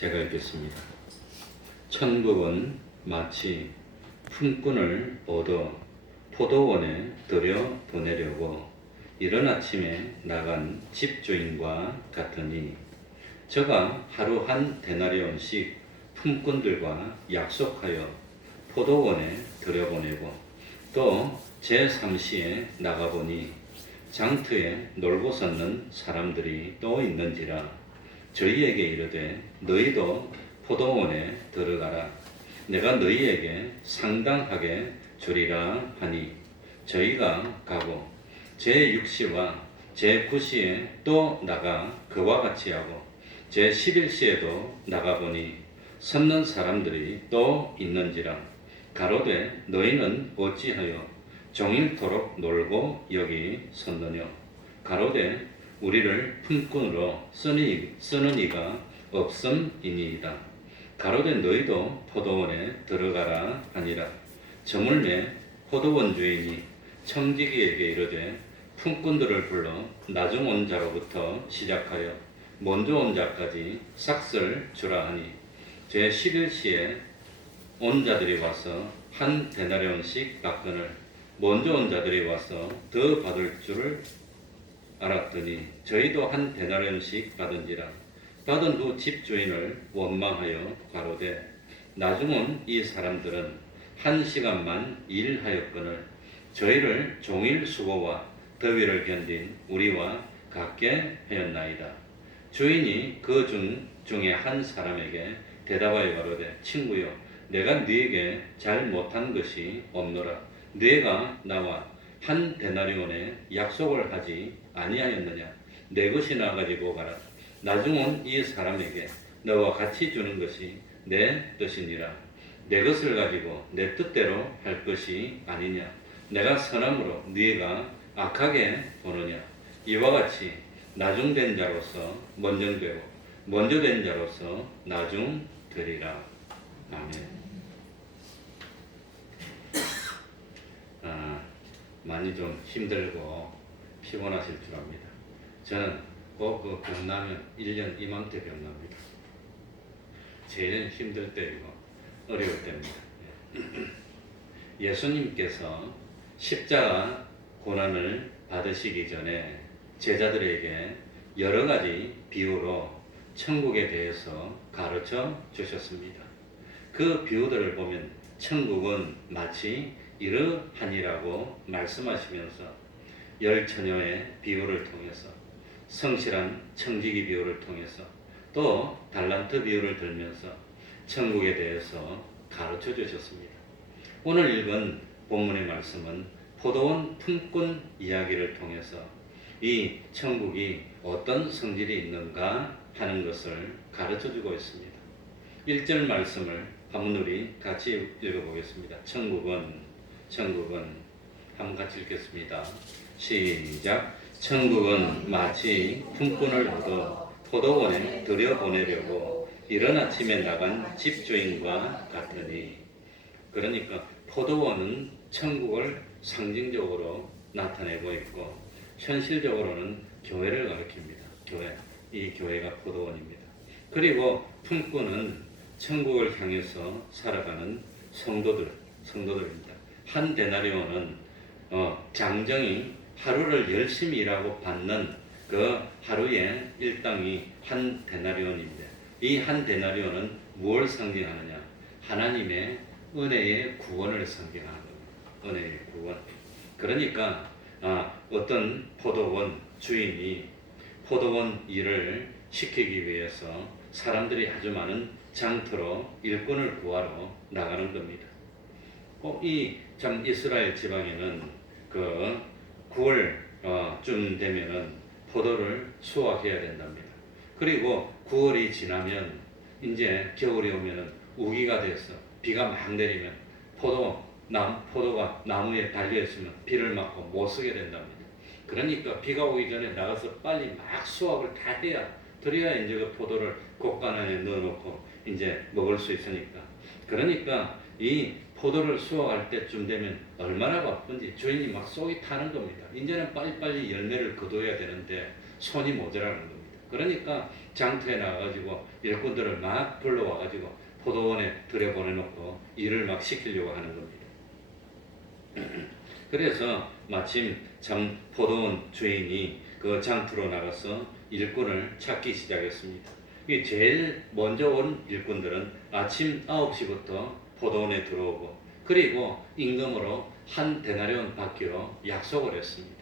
제가 읽겠습니다. 천국은 마치 품꾼을 얻어 포도원에 들여 보내려고 이른 아침에 나간 집주인과 같으니 저가 하루 한 데나리온씩 품꾼들과 약속하여 포도원에 들여보내고 또 제3시에 나가보니 장터에 놀고 섰는 사람들이 또 있는지라 저희에게 이르되 너희도 포도원에 들어가라. 내가 너희에게 상당하게 주리라 하니 저희가 가고 제6시와 제9시에 또 나가 그와 같이 하고 제11시에도 나가보니 섰는 사람들이 또 있는지라 가로되 너희는 어찌하여 종일토록 놀고 여기 섰느냐 가로되 우리를 품꾼으로 쓰는 이가 없음이니이다. 가로되 너희도 포도원에 들어가라 하니라. 저물매 포도원 주인이 청지기에게 이르되 품꾼들을 불러 나중 온 자로부터 시작하여 먼저 온 자까지 삭슬 주라 하니 제11시에 온 자들이 와서 한 데나리온씩 깎거늘 먼저 온 자들이 와서 더 받을 줄을 알았더니 저희도 한 데나리온씩 받은지라. 받은 후 집주인을 원망하여 가로되 나중 온 이 사람들은 1시간만 일하였거늘 저희를 종일 수고와 더위를 견딘 우리와 같게 하였나이다. 주인이 그 중에 한 사람에게 대답하여 가로되 친구여 내가 네게 잘 못한 것이 없노라. 네가 나와 한 데나리온에 약속을 하지 아니하였느냐. 내 것이나 가지고 가라. 나중 온 이 사람에게 너와 같이 주는 것이 내 뜻이니라. 내 것을 가지고 내 뜻대로 할 것이 아니냐. 내가 선함으로 네가 악하게 보느냐. 이와 같이 나중된 자로서 먼저되고 먼저된 자로서 나중되리라. 아멘. 많이 좀 힘들고 피곤하실 줄 압니다. 저는 꼭 그 병나면 1년 이맘때 병납니다. 제일 힘들 때이고 어려울 때입니다. 예수님께서 십자가 고난을 받으시기 전에 제자들에게 여러 가지 비유로 천국에 대해서 가르쳐 주셨습니다. 그 비유들을 보면 천국은 마치 이러하니라고 말씀하시면서 열 처녀의 비유를 통해서 성실한 청지기 비유를 통해서 또 달란트 비유를 들면서 천국에 대해서 가르쳐 주셨습니다. 오늘 읽은 본문의 말씀은 포도원 품꾼 이야기를 통해서 이 천국이 어떤 성질이 있는가 하는 것을 가르쳐 주고 있습니다. 1절 말씀을 한번 우리 같이 읽어보겠습니다. 천국은 한번 같이 읽겠습니다. 시작. 천국은 마치 품꾼을 얻어 포도원에 들여보내려고 이른 아침에 나간 집주인과 같으니 그러니까 포도원은 천국을 상징적으로 나타내고 있고 현실적으로는 교회를 가리킵니다. 이 교회가 포도원입니다. 그리고 품꾼은 천국을 향해서 살아가는 성도들입니다. 한 데나리온은 장정이 하루를 열심히 일하고 받는 그 하루의 일당이 한 데나리온인데 이 한 데나리온은 무엇을 상징하느냐? 하나님의 은혜의 구원을 상징하는 겁니다. 은혜의 구원. 그러니까 어떤 포도원 주인이 포도원 일을 시키기 위해서 사람들이 아주 많은 장터로 일꾼을 구하러 나가는 겁니다. 이 참 이스라엘 지방에는 그 9월쯤 되면은 포도를 수확해야 된답니다. 그리고 9월이 지나면 이제 겨울이 오면은 우기가 돼서 비가 막 내리면 포도가 나무에 달려 있으면 비를 맞고 못 쓰게 된답니다. 그러니까 비가 오기 전에 나가서 빨리 막 수확을 다 드려야 이제 그 포도를 곡간 안에 넣어놓고 이제 먹을 수 있으니까. 그러니까 이 포도를 수확할 때쯤 되면 얼마나 바쁜지 주인이 막 속이 타는 겁니다. 이제는 빨리빨리 열매를 거둬야 되는데 손이 모자라는 겁니다. 그러니까 장터에 나가가지고 일꾼들을 막 불러와가지고 포도원에 들여보내놓고 일을 막 시키려고 하는 겁니다. 그래서 마침 참 포도원 주인이 그 장터로 나가서 일꾼을 찾기 시작했습니다. 이 제일 먼저 온 일꾼들은 아침 9시부터 포도원에 들어오고 그리고 임금으로 한 데나리온 받기로 약속을 했습니다.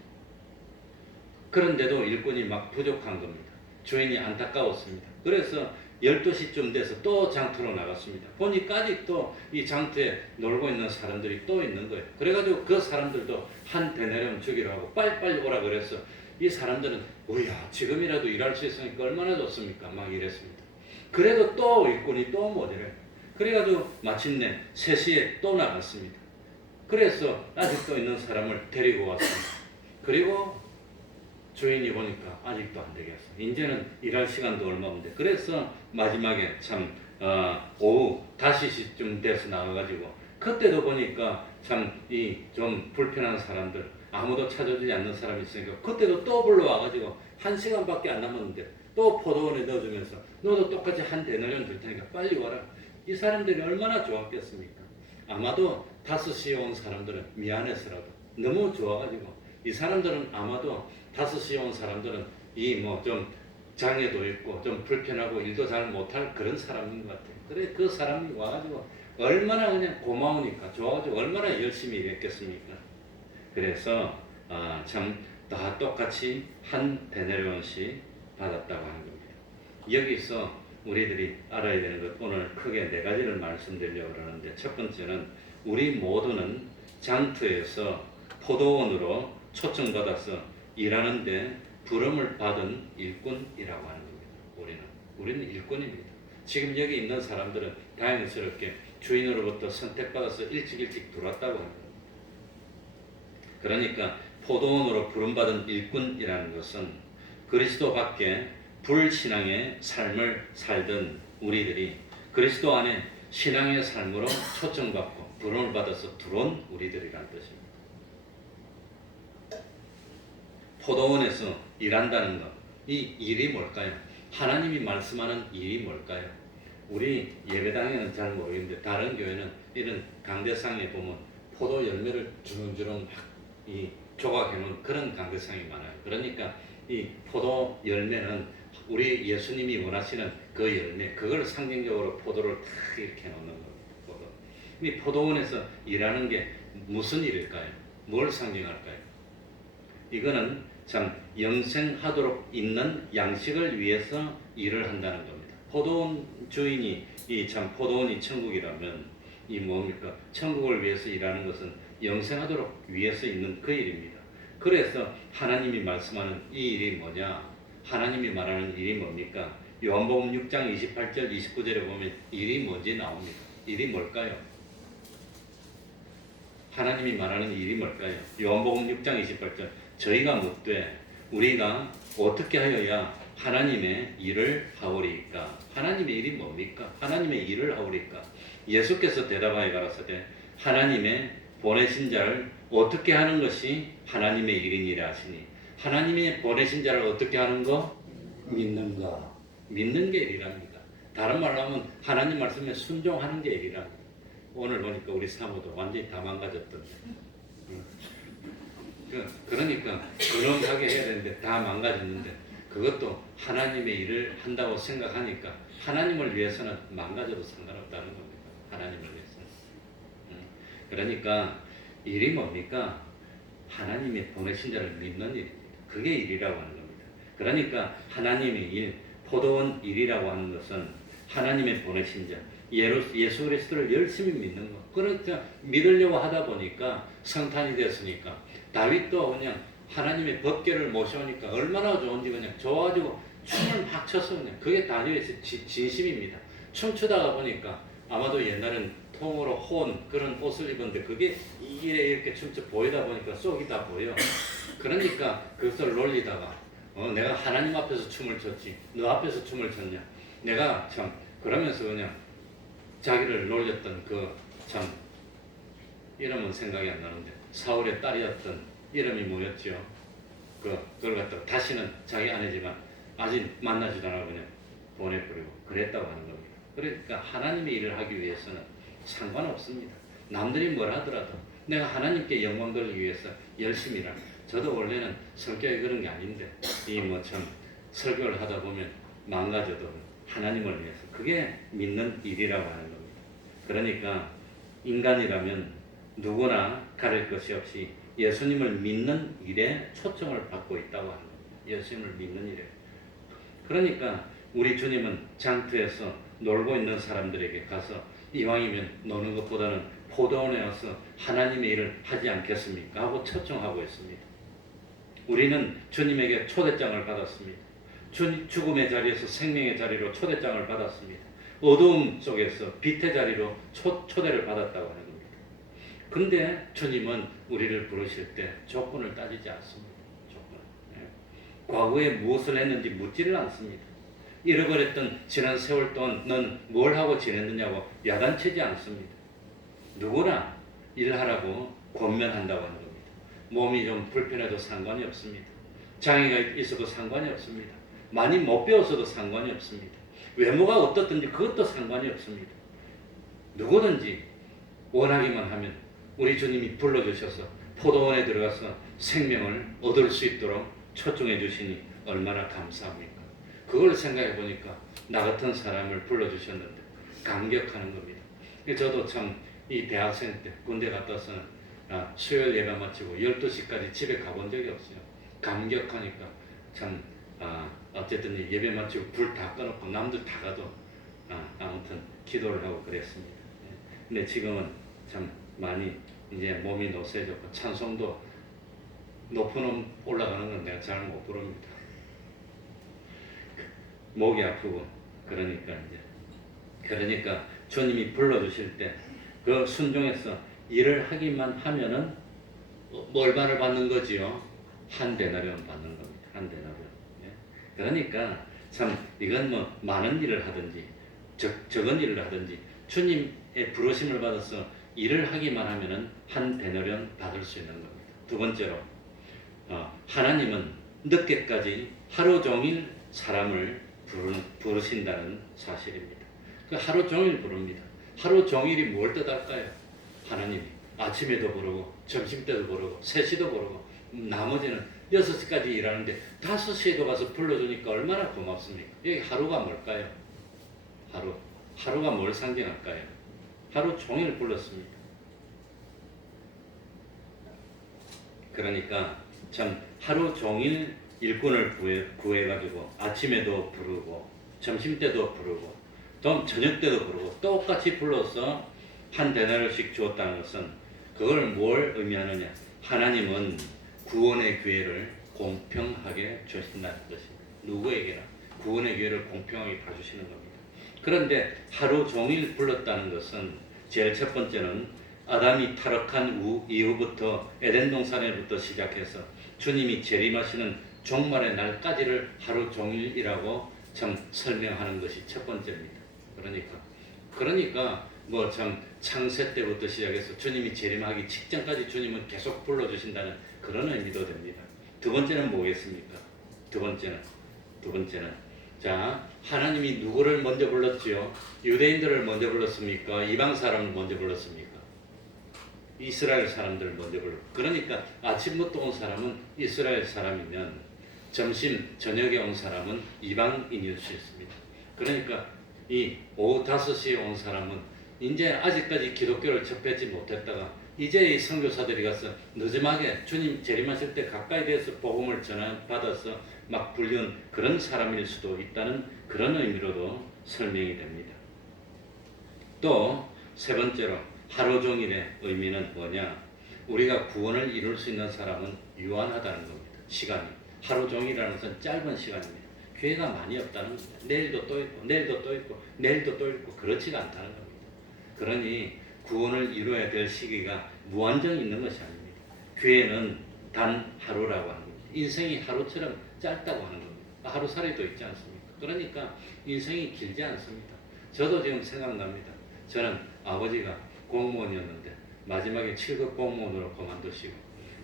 그런데도 일꾼이 막 부족한 겁니다. 주인이 안타까웠습니다. 그래서 12시쯤 돼서 또 장터로 나갔습니다. 보니까 아직도 이 장터에 놀고 있는 사람들이 또 있는 거예요. 그래가지고 그 사람들도 한 데나리온 주기로 하고 빨리빨리 오라 그래서 이 사람들은 우야 지금이라도 일할 수 있으니까 얼마나 좋습니까? 막 이랬습니다. 그래도 또 일꾼이 또 못 일해요. 그래가지고 마침내 3시에 또 나갔습니다. 그래서 아직도 있는 사람을 데리고 왔습니다. 그리고 주인이 보니까 아직도 안 되겠어. 이제는 일할 시간도 얼마 없는데. 그래서 마지막에 참 오후 5시쯤 돼서 나와가지고 그때도 보니까 참 이 좀 불편한 사람들 아무도 찾아주지 않는 사람이 있으니까 그때도 또 불러와가지고 1시간밖에 안 남았는데 또 포도원에 넣어주면서 너도 똑같이 한 데나리온 줄 테니까 빨리 와라. 이 사람들이 얼마나 좋았겠습니까? 아마도 5시에 온 사람들은 미안해서라도 너무 좋아가지고 이 사람들은 아마도 5시에 온 사람들은 이 뭐 좀 장애도 있고 좀 불편하고 일도 잘 못할 그런 사람인 것 같아요. 그래 그 사람이 와가지고 얼마나 그냥 고마우니까 좋아가지고 얼마나 열심히 일했겠습니까? 그래서 참 다 똑같이 한 데나리온씩 받았다고 하는 겁니다. 여기서 우리들이 알아야 되는 것 오늘 크게 4가지를 말씀드리려고 그러는데 첫 번째는 우리 모두는 장터에서 포도원으로 초청받아서 일하는데 부름을 받은 일꾼이라고 하는 겁니다. 우리는 일꾼입니다. 지금 여기 있는 사람들은 다행스럽게 주인으로부터 선택받아서 일찍 들어왔다고 합니다. 그러니까 포도원으로 부름받은 일꾼이라는 것은 그리스도 밖에 불신앙의 삶을 살던 우리들이 그리스도 안에 신앙의 삶으로 초청받고 부름을 받아서 들어온 우리들이라는 뜻입니다. 포도원에서 일한다는 것, 이 일이 뭘까요? 하나님이 말씀하는 일이 뭘까요? 우리 예배당에는 잘 모르겠는데 다른 교회는 이런 강대상에 보면 포도 열매를 주렁주렁 막 이 조각해놓은 그런 강대상이 많아요. 그러니까 이 포도 열매는 우리 예수님이 원하시는 그 열매, 그걸 상징적으로 포도를 다 이렇게 놓는 거예요. 이 포도원에서 일하는 게 무슨 일일까요? 뭘 상징할까요? 이거는 참 영생하도록 있는 양식을 위해서 일을 한다는 겁니다. 포도원 주인이 이 참 포도원이 천국이라면 이 뭡니까? 천국을 위해서 일하는 것은 영생하도록 위해서 있는 그 일입니다. 그래서 하나님이 말씀하는 이 일이 뭐냐? 하나님이 말하는 일이 뭡니까? 요한복음 6장 28절 29절에 보면 일이 뭔지 나옵니다. 일이 뭘까요? 하나님이 말하는 일이 뭘까요? 요한복음 6장 28절 저희가 묻되 우리가 어떻게 하여야 하나님의 일을 하오리까? 하나님의 일이 뭡니까? 하나님의 일을 하오리까? 예수께서 대답하여 가라사대 하나님의 보내신 자를 어떻게 하는 것이 하나님의 일이니라 하시니 하나님의 보내신 자를 어떻게 하는 거? 믿는가? 믿는 게 일이랍니다. 다른 말로 하면 하나님 말씀에 순종하는 게 일이랍니다. 오늘 보니까 우리 사모도 완전히 다 망가졌던데. 그러니까 그런하게 해야 되는데 다 망가졌는데 그것도 하나님의 일을 한다고 생각하니까 하나님을 위해서는 망가져도 상관없다는 겁니다. 하나님을 위해서는. 그러니까 일이 뭡니까? 하나님이 보내신 자를 믿는 일입니다. 그게 일이라고 하는 겁니다. 그러니까 하나님의 일, 포도원 일이라고 하는 것은 하나님의 보내신 자, 예수 그리스도를 열심히 믿는 것. 그러니까 믿으려고 하다 보니까 성탄이 됐으니까 다윗도 그냥 하나님의 법궤를 모셔오니까 얼마나 좋은지 그냥 좋아가지고 춤을 막 췄어 그냥. 그게 다윗의 진심입니다. 춤추다가 보니까 아마도 옛날엔 통으로 혼 그런 옷을 입었는데 그게 이렇게 춤춰 보이다 보니까 속이 다 보여. 그러니까 그것을 놀리다가 내가 하나님 앞에서 춤을 췄지 너 앞에서 춤을 췄냐. 내가 참 그러면서 그냥 자기를 놀렸던 그 참 이름은 생각이 안 나는데 사울의 딸이었던 이름이 뭐였죠? 그걸 갖다가 다시는 자기 아내지만 아직 만나지도 않아 그냥 보내버리고 그랬다고 하는 겁니다. 그러니까 하나님의 일을 하기 위해서는 상관없습니다. 남들이 뭘 하더라도 내가 하나님께 영광 돌리기 위해서 열심히 일하는. 저도 원래는 성격이 그런 게 아닌데 이 뭐 참 설교를 하다 보면 망가져도 하나님을 위해서 그게 믿는 일이라고 하는 겁니다. 그러니까 인간이라면 누구나 가릴 것이 없이 예수님을 믿는 일에 초점을 받고 있다고 하는 겁니다. 예수님을 믿는 일에. 그러니까 우리 주님은 장터에서 놀고 있는 사람들에게 가서 이왕이면 노는 것보다는 포도원에 와서 하나님의 일을 하지 않겠습니까? 하고 초청하고 있습니다. 우리는 주님에게 초대장을 받았습니다. 죽음의 자리에서 생명의 자리로 초대장을 받았습니다. 어두움 속에서 빛의 자리로 초대를 받았다고 하는 겁니다. 근데 주님은 우리를 부르실 때 조건을 따지지 않습니다. 조건. 과거에 무엇을 했는지 묻지를 않습니다. 잃어버렸던 지난 세월 동안 넌 뭘 하고 지냈느냐고 야단치지 않습니다. 누구나 일하라고 권면한다고 하는 겁니다. 몸이 좀 불편해도 상관이 없습니다. 장애가 있어도 상관이 없습니다. 많이 못 배웠어도 상관이 없습니다. 외모가 어떻든지 그것도 상관이 없습니다. 누구든지 원하기만 하면 우리 주님이 불러주셔서 포도원에 들어가서 생명을 얻을 수 있도록 초청해 주시니 얼마나 감사합니까? 그걸 생각해 보니까 나 같은 사람을 불러주셨는데 감격하는 겁니다. 저도 참 이 대학생 때 군대 갔다 와서는 수요일 예배 마치고 12시까지 집에 가본 적이 없어요. 감격하니까 참 어쨌든 예배 마치고 불 다 꺼놓고 남들 다 가도 아무튼 기도를 하고 그랬습니다. 근데 지금은 참 많이 이제 몸이 노쇠졌고 찬송도 높은 올라가는 건 내가 잘 못 부릅니다. 목이 아프고 그러니까 주님이 불러주실 때 그 순종해서 일을 하기만 하면은 월반을 받는 거지요. 한 데나리온 받는 겁니다. 한 데나리온. 그러니까 참 이건 뭐 많은 일을 하든지 적은 일을 하든지 주님의 부르심을 받아서 일을 하기만 하면은 한 데나리온 받을 수 있는 겁니다. 두 번째로 하나님은 늦게까지 하루 종일 사람을 부르신다는 사실입니다. 그 하루 종일 부릅니다. 하루 종일이 뭘 뜻할까요? 하나님이 아침에도 부르고 점심때도 부르고 3시도 부르고 나머지는 6시까지 일하는데 5시에도 가서 불러주니까 얼마나 고맙습니까? 여기 하루가 뭘까요? 하루가 뭘 상징할까요? 하루 종일 불렀습니다. 그러니까 참 하루 종일 일꾼을 구해가지고 아침에도 부르고 점심때도 부르고 또 저녁 때도 부르고 똑같이 불러서 한 데나리온씩 주었다는 것은 그걸 뭘 의미하느냐? 하나님은 구원의 기회를 공평하게 주신다는 것입니다. 누구에게나 구원의 기회를 공평하게 다 주시는 겁니다. 그런데 하루 종일 불렀다는 것은 제일 첫 번째는 아담이 타락한 이후부터 에덴 동산에부터 시작해서 주님이 재림하시는 종말의 날까지를 하루 종일이라고 참 설명하는 것이 첫 번째입니다. 그러니까 뭐 참 창세 때부터 시작해서 주님이 재림하기 직전까지 주님은 계속 불러주신다는 그런 의미도 됩니다. 두 번째는 뭐겠습니까? 두 번째는 자 하나님이 누구를 먼저 불렀지요? 유대인들을 먼저 불렀습니까? 이방 사람을 먼저 불렀습니까? 이스라엘 사람들을 먼저 불렀고 그러니까 아침부터 온 사람은 이스라엘 사람이면 점심 저녁에 온 사람은 이방인일 수 있습니다. 그러니까 이 오후 5시에 온 사람은 이제 아직까지 기독교를 접하지 못했다가 이제 이 선교사들이 가서 늦음하게 주님 재림하실 때 가까이 돼서 복음을 받아서 막 불리운 그런 사람일 수도 있다는 그런 의미로도 설명이 됩니다. 또 세 번째로 하루 종일의 의미는 뭐냐? 우리가 구원을 이룰 수 있는 사람은 유한하다는 겁니다. 시간이. 하루 종일이라는 것은 짧은 시간입니다. 기회가 많이 없다는 겁니다. 내일도 또 있고 내일도 또 있고 내일도 또 있고 그렇지가 않다는 겁니다. 그러니 구원을 이루어야 될 시기가 무한정 있는 것이 아닙니다. 기회는 단 하루라고 하는 겁니다. 인생이 하루처럼 짧다고 하는 겁니다. 하루살이도 있지 않습니까? 그러니까 인생이 길지 않습니다. 저도 지금 생각납니다. 저는 아버지가 공무원이었는데 마지막에 7급 공무원으로 그만두시고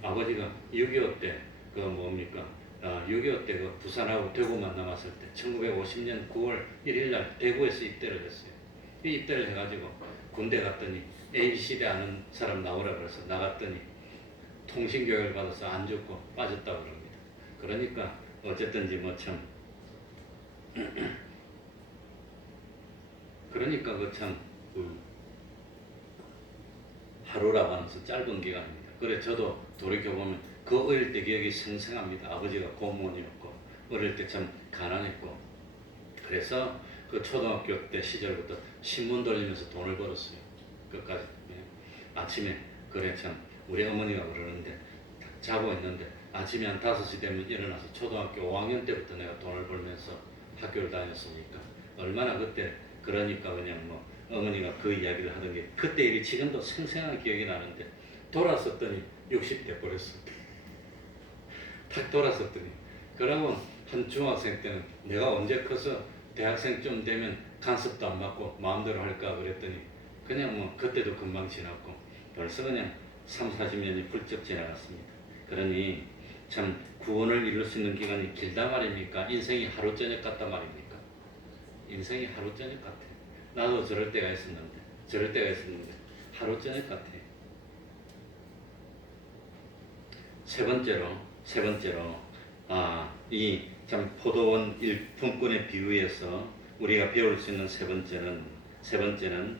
아버지가 6.25 때 6.25 때 그 부산하고 대구만 남았을 때 1950년 9월 1일 날 대구에서 입대를 했어요. 이 입대를 해가지고 군대 갔더니 ABC대 아는 사람 나오라 그래서 나갔더니 통신교육을 받아서 안 죽고 빠졌다고 그럽니다. 그러니까 어쨌든지 뭐 참 그러니까 그참 하루라고 하면서 짧은 기간입니다. 그래 저도 돌이켜보면 그 어릴 때 기억이 생생합니다. 아버지가 공무원이었고 어릴 때 참 가난했고 그래서 그 초등학교 때 시절부터 신문 돌리면서 돈을 벌었어요. 끝까지. 예. 아침에 그래 참 우리 어머니가 그러는데 자고 있는데 아침에 한 5시 되면 일어나서 초등학교 5학년 때부터 내가 돈을 벌면서 학교를 다녔으니까 얼마나 그때 그러니까 그냥 뭐 어머니가 그 이야기를 하던 게 그때 일이 지금도 생생한 기억이 나는데 돌아섰더니 60대 버렸어. 탁 돌아섰더니 그러고 한 중학생 때는 내가 언제 커서 대학생쯤 되면 간섭도 안 받고 마음대로 할까 그랬더니 그냥 뭐 그때도 금방 지났고 벌써 그냥 30-40년이 훌쩍 지나갔습니다. 그러니 참 구원을 이룰 수 있는 기간이 길다 말입니까? 인생이 하루 저녁 같다 말입니까? 인생이 하루 저녁 같아. 나도 저럴 때가 있었는데 하루 저녁 같아. 세 번째로 이 참 포도원 일품꾼의 비유에서 우리가 배울 수 있는 세 번째는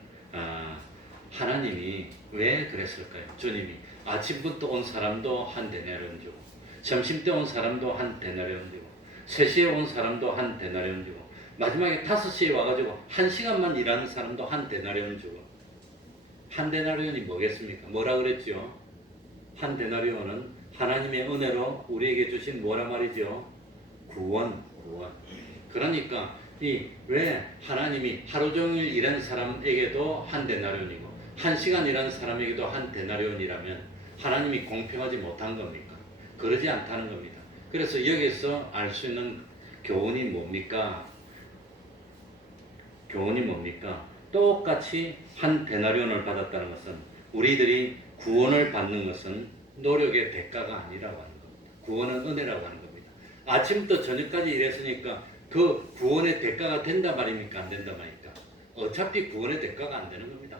하나님이 왜 그랬을까요? 주님이 아침부터 온 사람도 한 데나리온 주고 점심 때 온 사람도 한 데나리온 주고 3시에 온 사람도 한 데나리온 주고 마지막에 5시에 와가지고 1시간만 일하는 사람도 한 데나리온 주고 한 데나리온이 뭐겠습니까? 뭐라 그랬죠? 한 데나리온은 하나님의 은혜로 우리에게 주신 뭐라 말이죠? 구원. 그러니까 왜 하나님이 하루 종일 일한 사람에게도 한 데나리온이고 1시간 일한 사람에게도 한 데나리온이라면 하나님이 공평하지 못한 겁니까? 그러지 않다는 겁니다. 그래서 여기서 알 수 있는 교훈이 뭡니까? 똑같이 한 데나리온을 받았다는 것은 우리들이 구원을 받는 것은 노력의 대가가 아니라고 하는 겁니다. 구원은 은혜라고 하는 겁니다. 아침부터 저녁까지 일했으니까 그 구원의 대가가 된다 말입니까? 안 된다 말입니까? 어차피 구원의 대가가 안 되는 겁니다.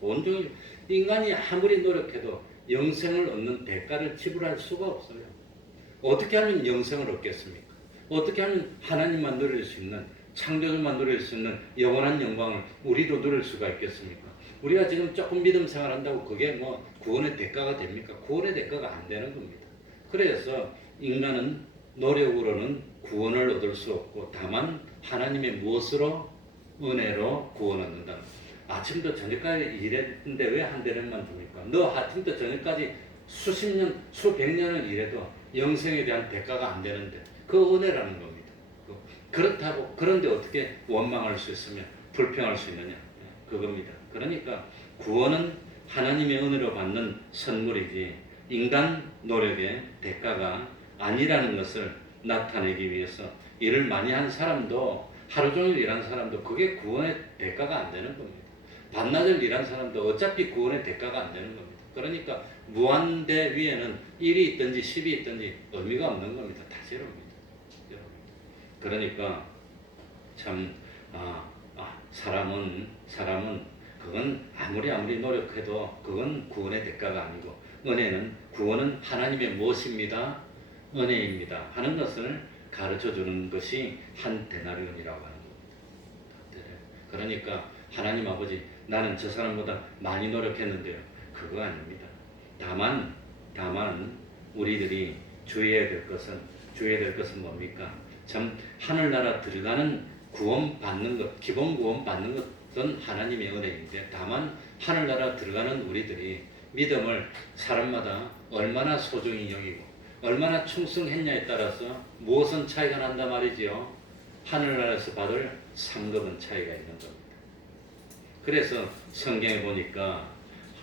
온종일 인간이 아무리 노력해도 영생을 얻는 대가를 지불할 수가 없어요. 어떻게 하면 영생을 얻겠습니까? 어떻게 하면 하나님만 누릴 수 있는 창조주만 누릴 수 있는 영원한 영광을 우리도 누릴 수가 있겠습니까? 우리가 지금 조금 믿음 생활한다고 그게 뭐 구원의 대가가 됩니까? 구원의 대가가 안 되는 겁니다. 그래서 인간은 노력으로는 구원을 얻을 수 없고 다만 하나님의 무엇으로? 은혜로 구원 얻는다. 아침부터 저녁까지 일했는데 왜 한 대련만 줍니까? 너 아침부터 저녁까지 수십 년, 수백 년을 일해도 영생에 대한 대가가 안 되는데 그 은혜라는 겁니다. 그렇다고 그런데 어떻게 원망할 수 있으며 불평할 수 있느냐? 그겁니다. 그러니까 구원은 하나님의 은혜로 받는 선물이지 인간 노력의 대가가 아니라는 것을 나타내기 위해서 일을 많이 한 사람도 하루 종일 일한 사람도 그게 구원의 대가가 안 되는 겁니다. 반나절 일한 사람도 어차피 구원의 대가가 안 되는 겁니다. 그러니까 무한대 위에는 1이 있든지 10이 있든지 의미가 없는 겁니다. 다 제로입니다. 그러니까 참 사람은 그건 아무리 노력해도 그건 구원의 대가가 아니고 구원은 하나님의 무엇입니다? 은혜입니다. 하는 것을 가르쳐주는 것이 한 데나리온이라고 하는 겁니다. 그러니까 하나님 아버지 나는 저 사람보다 많이 노력했는데요. 그거 아닙니다. 다만 우리들이 주의해야 될 것은 뭡니까? 참 하늘나라 들어가는 구원 받는 것, 기본 구원 받는 것은 하나님의 은혜인데 다만 하늘나라 들어가는 우리들이 믿음을 사람마다 얼마나 소중히 여기고 얼마나 충성했냐에 따라서 무엇은 차이가 난다 말이지요. 하늘나라에서 받을 상급은 차이가 있는 겁니다. 그래서 성경에 보니까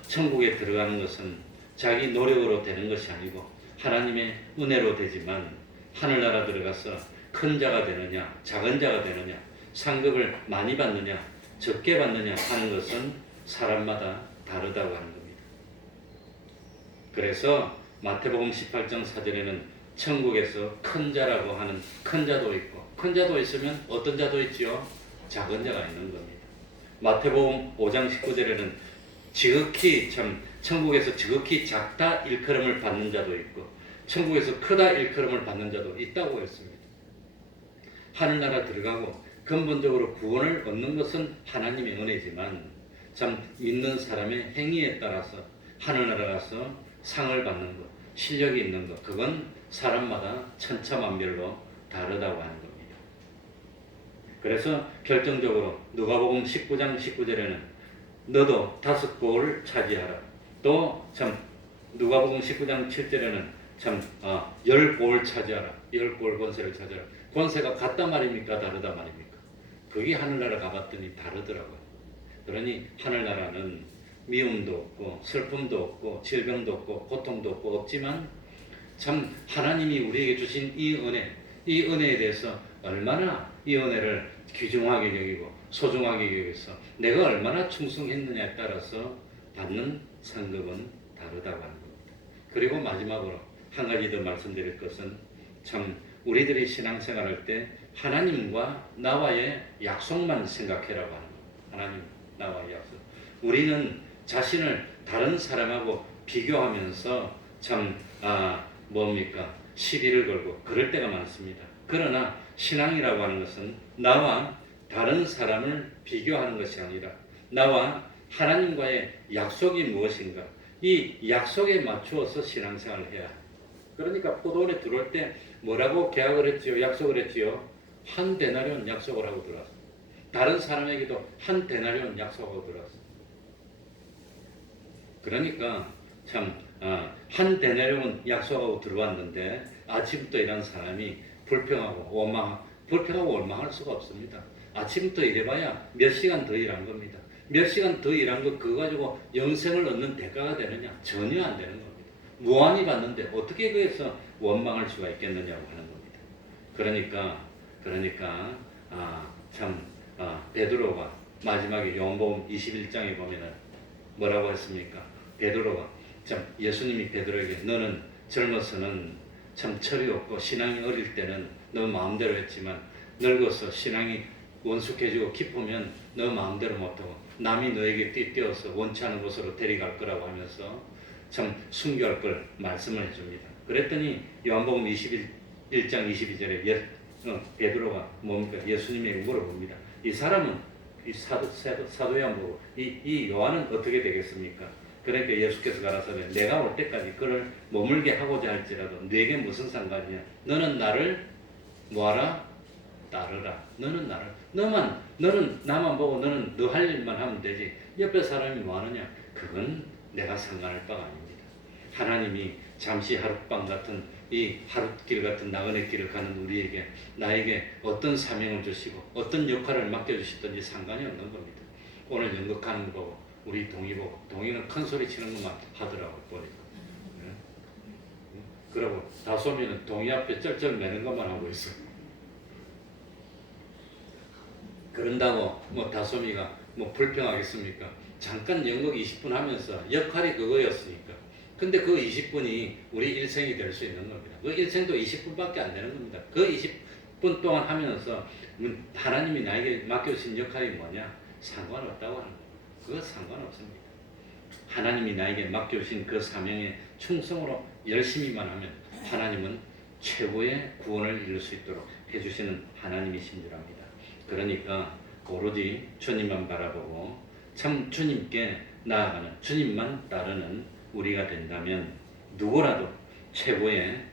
천국에 들어가는 것은 자기 노력으로 되는 것이 아니고 하나님의 은혜로 되지만 하늘나라 들어가서 큰 자가 되느냐 작은 자가 되느냐 상급을 많이 받느냐 적게 받느냐 하는 것은 사람마다 다르다고 하는 겁니다. 그래서 마태복음 18장 4절에는 천국에서 큰 자라고 하는 큰 자도 있고, 큰 자도 있으면 어떤 자도 있지요? 작은 자가 있는 겁니다. 마태복음 5장 19절에는 지극히 천국에서 지극히 작다 일컬음을 받는 자도 있고 천국에서 크다 일컬음을 받는 자도 있다고 했습니다. 하늘나라 들어가고 근본적으로 구원을 얻는 것은 하나님의 은혜지만 믿는 사람의 행위에 따라서 하늘나라 가서 상을 받는 것, 실력이 있는 것, 그건 사람마다 천차만별로 다르다고 하는 겁니다. 그래서 결정적으로 누가복음 19장 19절에는 너도 5골을 차지하라. 또 누가복음 19장 7절에는 10골 차지하라. 10골 권세를 차지하라. 권세가 같다 말입니까? 다르다 말입니까? 그게 하늘나라 가봤더니 다르더라고요. 그러니 하늘나라는 미움도 없고 슬픔도 없고 질병도 없고 고통도 없고 없지만 하나님이 우리에게 주신 이 은혜에 대해서 얼마나 이 은혜를 귀중하게 여기고 소중하게 여기서 내가 얼마나 충성했느냐에 따라서 받는 상급은 다르다고 하는 겁니다. 그리고 마지막으로 한 가지 더 말씀드릴 것은 우리들이 신앙생활할 때 하나님과 나와의 약속만 생각해라고 하는 겁니다. 하나님 나와의 약속. 우리는 자신을 다른 사람하고 비교하면서 시비를 걸고 그럴 때가 많습니다. 그러나 신앙이라고 하는 것은 나와 다른 사람을 비교하는 것이 아니라 나와 하나님과의 약속이 무엇인가, 이 약속에 맞추어서 신앙생활을 해야 합니다. 그러니까 포도원에 들어올 때 뭐라고 계약을 했지요? 약속을 했지요? 한 데나리온 약속을 하고 들어왔습니다. 다른 사람에게도 한 데나리온 약속하고 들어왔습니다. 그러니까 한 데나리온 약속하고 들어왔는데 아침부터 일한 사람이 불평하고 원망할 수가 없습니다. 아침부터 일해봐야 몇 시간 더 일한 겁니다. 몇 시간 더 일한 거 그거 가지고 영생을 얻는 대가가 되느냐? 전혀 안 되는 겁니다. 무한히 받는데 어떻게 그래서 원망할 수가 있겠느냐고 하는 겁니다. 그러니까 베드로가 마지막에 요한복음 21장에 보면은 뭐라고 했습니까? 베드로가 예수님이 베드로에게 너는 젊어서는 철이 없고 신앙이 어릴 때는 너 마음대로 했지만 늙어서 신앙이 원숙해지고 깊으면 너 마음대로 못하고 남이 너에게 띄어서 원치 않은 곳으로 데려갈 거라고 하면서 순교할 걸 말씀을 해줍니다. 그랬더니 요한복음 21장 22절에 베드로가 뭡니까? 예수님에게 물어봅니다. 이 사람은 이 사도 요한보고 이 요한은 어떻게 되겠습니까? 그러니까 예수께서 가라사대 내가 올 때까지 그를 머물게 하고자 할지라도 네게 무슨 상관이냐? 너는 나를 뭐하라? 따르라. 너는 나만 보고 너는 너 할 일만 하면 되지. 옆에 사람이 뭐하느냐? 그건 내가 상관할 바가 아닙니다. 하나님이 잠시 하룻밤 같은 이 하룻길 같은 나그네 길을 가는 우리에게 나에게 어떤 사명을 주시고 어떤 역할을 맡겨주시든지 상관이 없는 겁니다. 오늘 연극하는 거 보고 우리 동이 보고 동이는 큰 소리 치는 것만 하더라고 보니까. 그리고 다솜이는 동이 앞에 쩔쩔 매는 것만 하고 있어. 그런다고 다솜이가 불평하겠습니까? 잠깐 연극 20분 하면서 역할이 그거였으니까. 근데 그 20분이 우리 일생이 될 수 있는 겁니다. 그 일생도 20분밖에 안 되는 겁니다. 그 20분 동안 하면서 하나님이 나에게 맡겨주신 역할이 뭐냐? 상관없다고 하는 거예요. 그거 상관없습니다. 하나님이 나에게 맡겨주신 그 사명에 충성으로 열심히만 하면 하나님은 최고의 구원을 이룰 수 있도록 해주시는 하나님이신 줄 압니다. 그러니까 오로지 주님만 바라보고 주님께 나아가는 주님만 따르는 우리가 된다면 누구라도 최고의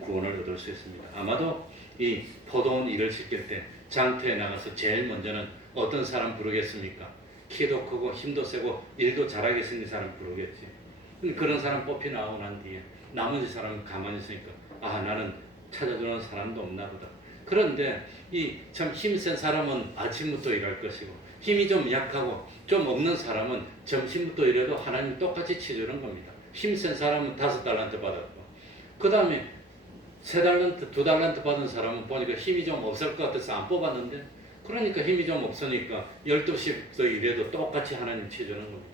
구원을 얻을 수 있습니다. 아마도 이 포도원 일을 시킬 때 장터에 나가서 제일 먼저는 어떤 사람 부르겠습니까? 키도 크고 힘도 세고 일도 잘하게 생긴 사람 부르겠지. 근데 그런 사람 뽑히 나오고 난 뒤에 나머지 사람은 가만히 있으니까 나는 찾아주는 사람도 없나 보다. 그런데 이 힘센 사람은 아침부터 일할 것이고 힘이 좀 약하고 좀 없는 사람은 점심부터 일해도 하나님 똑같이 치주는 겁니다. 힘센 사람은 5달란트 받았고 그 다음에 3달란트, 2달란트 받은 사람은 보니까 힘이 좀 없을 것 같아서 안 뽑았는데 그러니까 힘이 좀 없으니까 12시부터 일해도 똑같이 하나님 치주는 겁니다.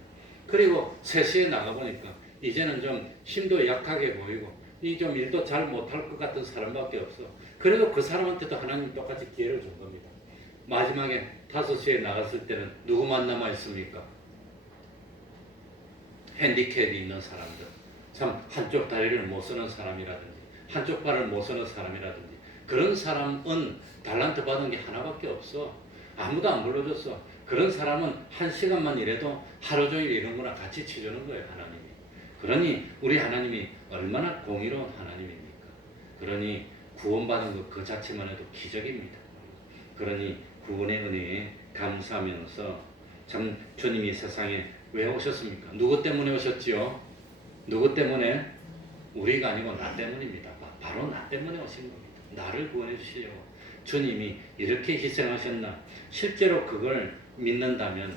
그리고 3시에 나가보니까 이제는 좀 힘도 약하게 보이고 이 좀 일도 잘 못할 것 같은 사람밖에 없어. 그래도 그 사람한테도 하나님 똑같이 기회를 준 겁니다. 마지막에 5시에 나갔을 때는 누구만 남아 있습니까? 핸디캡이 있는 사람들, 참 한쪽 다리를 못 쓰는 사람이라든지 한쪽 발을 못 쓰는 사람이라든지 그런 사람은 달란트 받은 게 하나밖에 없어. 아무도 안 불러줬어. 그런 사람은 1시간만 일해도 하루 종일 이런 거랑 같이 치주는 거예요, 하나님이. 그러니 우리 하나님이 얼마나 공의로운 하나님입니까? 그러니 구원받은 것 그 자체만 해도 기적입니다. 그러니 구원의 은혜에 감사하면서 참 주님이 세상에 왜 오셨습니까? 누구 때문에 오셨지요? 누구 때문에? 우리가 아니고 나 때문입니다. 바로 나 때문에 오신 겁니다. 나를 구원해 주시려고 주님이 이렇게 희생하셨나? 실제로 그걸 믿는다면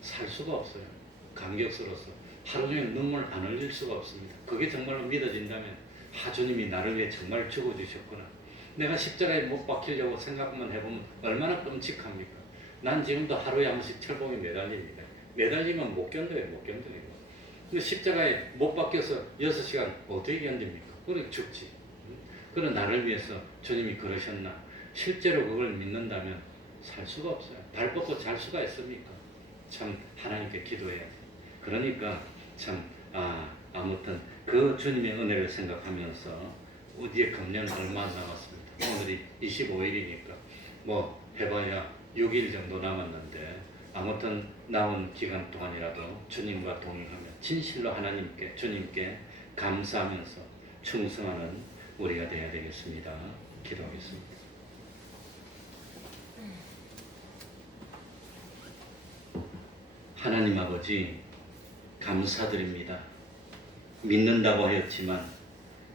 살 수가 없어요. 감격스러워서 하루 종일 눈물 안 흘릴 수가 없습니다. 그게 정말로 믿어진다면 주님이 나를 위해 정말 죽어주셨구나. 내가 십자가에 못 박히려고 생각만 해보면 얼마나 끔찍합니까? 난 지금도 하루에 한 번씩 철봉에 매달립니다. 매달리면 못 견뎌요. 못 견뎌요. 근데 십자가에 못 박혀서 6시간 어떻게 견딥니까? 그래 죽지. 그런 나를 위해서 주님이 그러셨나? 실제로 그걸 믿는다면 살 수가 없어요. 발 뻗고 잘 수가 있습니까? 참 하나님께 기도해야 돼. 그러니까 참 아무튼 그 주님의 은혜를 생각하면서 이제 금년 얼마 안 남았습니다. 오늘이 25일이니까 뭐 해봐야 6일 정도 남았는데 아무튼 남은 기간 동안이라도 주님과 동행하며 진실로 하나님께 주님께 감사하면서 충성하는 우리가 되어야 되겠습니다. 기도하겠습니다. 하나님 아버지 감사드립니다. 믿는다고 하였지만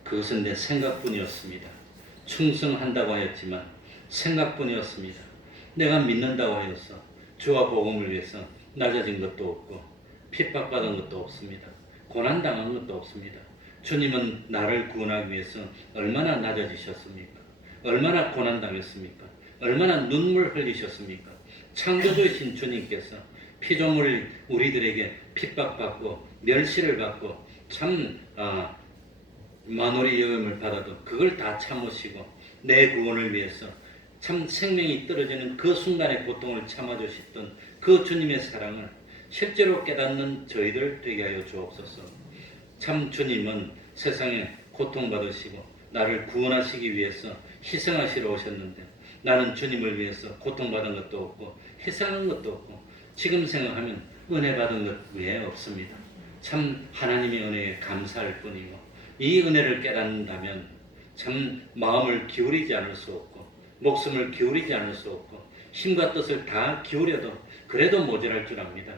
그것은 내 생각뿐이었습니다. 충성한다고 하였지만 생각뿐이었습니다. 내가 믿는다고 하였어 주와 복음을 위해서 낮아진 것도 없고 핍박받은 것도 없습니다. 고난당한 것도 없습니다. 주님은 나를 구원하기 위해서 얼마나 낮아지셨습니까? 얼마나 고난당했습니까? 얼마나 눈물 흘리셨습니까? 창조주이신 주님께서 피조물 우리들에게 핍박받고 멸시를 받고 참 만월의 여김을 받아도 그걸 다 참으시고 내 구원을 위해서 참 생명이 떨어지는 그 순간의 고통을 참아주셨던 그 주님의 사랑을 실제로 깨닫는 저희들 되게 하여 주옵소서. 참 주님은 세상에 고통받으시고 나를 구원하시기 위해서 희생하시러 오셨는데 나는 주님을 위해서 고통받은 것도 없고 희생한 것도 없고 지금 생각하면 은혜 받은 것 외에 없습니다. 참 하나님의 은혜에 감사할 뿐이고 이 은혜를 깨닫는다면 참 마음을 기울이지 않을 수 없고 목숨을 기울이지 않을 수 없고 힘과 뜻을 다 기울여도 그래도 모자랄 줄 압니다.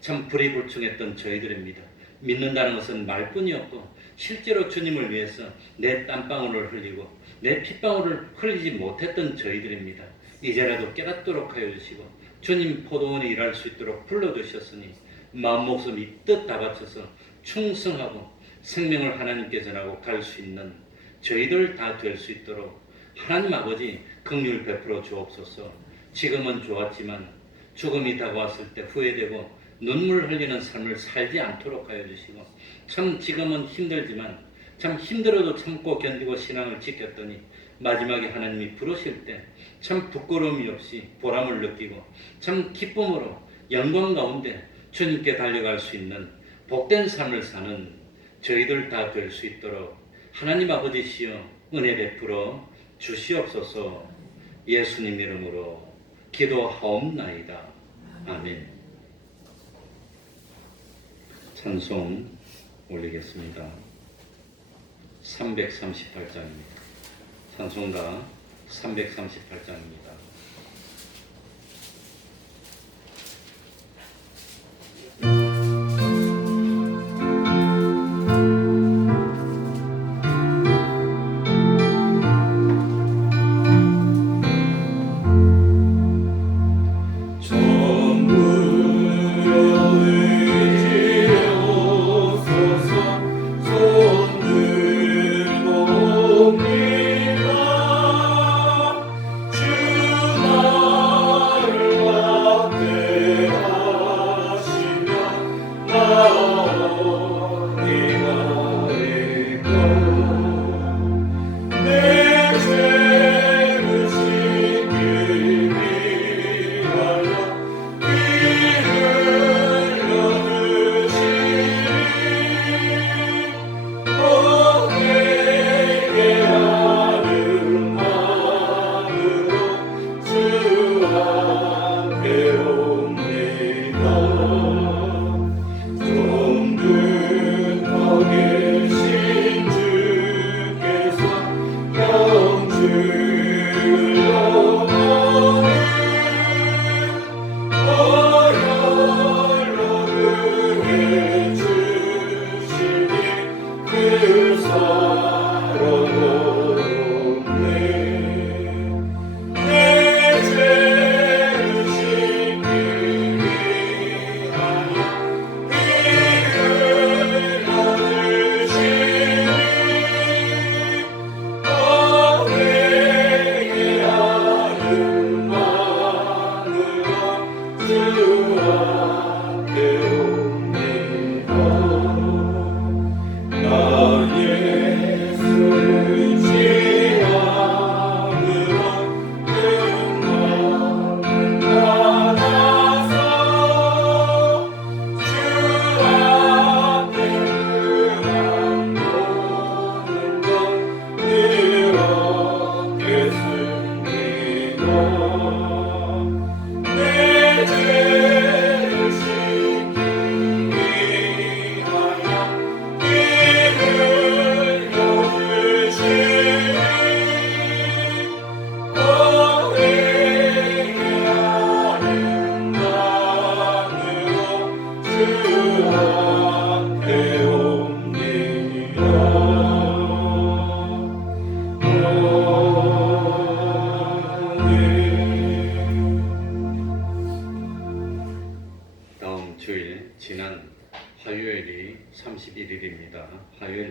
참 불이불충했던 저희들입니다. 믿는다는 것은 말뿐이었고 실제로 주님을 위해서 내 땀방울을 흘리고 내 핏방울을 흘리지 못했던 저희들입니다. 이제라도 깨닫도록 하여 주시고 주님 포도원에 일할 수 있도록 불러주셨으니 마음 목숨 이 뜻 다 바쳐서 충성하고 생명을 하나님께 전하고 갈 수 있는 저희들 다 될 수 있도록 하나님 아버지 긍휼 베풀어 주옵소서. 지금은 좋았지만 죽음이 다가왔을 때 후회되고 눈물 흘리는 삶을 살지 않도록 하여 주시고 참 지금은 힘들지만 참 힘들어도 참고 견디고 신앙을 지켰더니 마지막에 하나님이 부르실 때 참 부끄러움이 없이 보람을 느끼고 참 기쁨으로 영광 가운데 주님께 달려갈 수 있는 복된 삶을 사는 저희들 다 될 수 있도록 하나님 아버지시여 은혜 베풀어 주시옵소서. 예수님 이름으로 기도하옵나이다. 아멘. 찬송 올리겠습니다. 338장입니다. 찬송가 338장입니다. 주나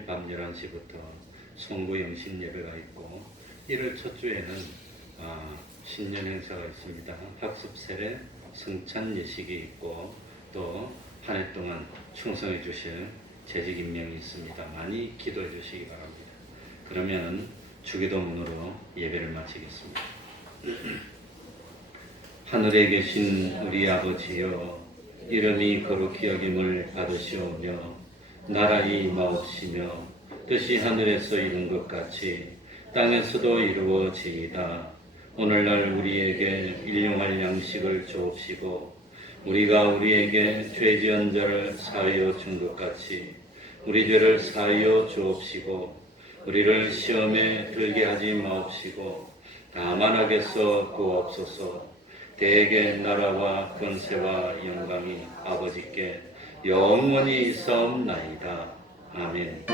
13일 밤 11시부터 송구 영신 예배가 있고 1월 첫 주에는 신년 행사가 있습니다. 학습 세례, 성찬 예식이 있고 또 한 해 동안 충성해 주실 재직 임명이 있습니다. 많이 기도해 주시기 바랍니다. 그러면 주기도문으로 예배를 마치겠습니다. 하늘에 계신 우리 아버지여, 이름이 거룩히 여김을 받으시오며 나라의 임하옵시며 뜻이 하늘에서 이룬 것 같이 땅에서도 이루어지이다. 오늘날 우리에게 일용할 양식을 주옵시고 우리가 우리에게 죄 지은 자를 사하여 준 것 같이 우리 죄를 사하여 주옵시고 우리를 시험에 들게 하지 마옵시고 다만 악에서 구하옵소서. 대개 나라와 권세와 영광이 아버지께 영원히 있사옵나이다. 아멘.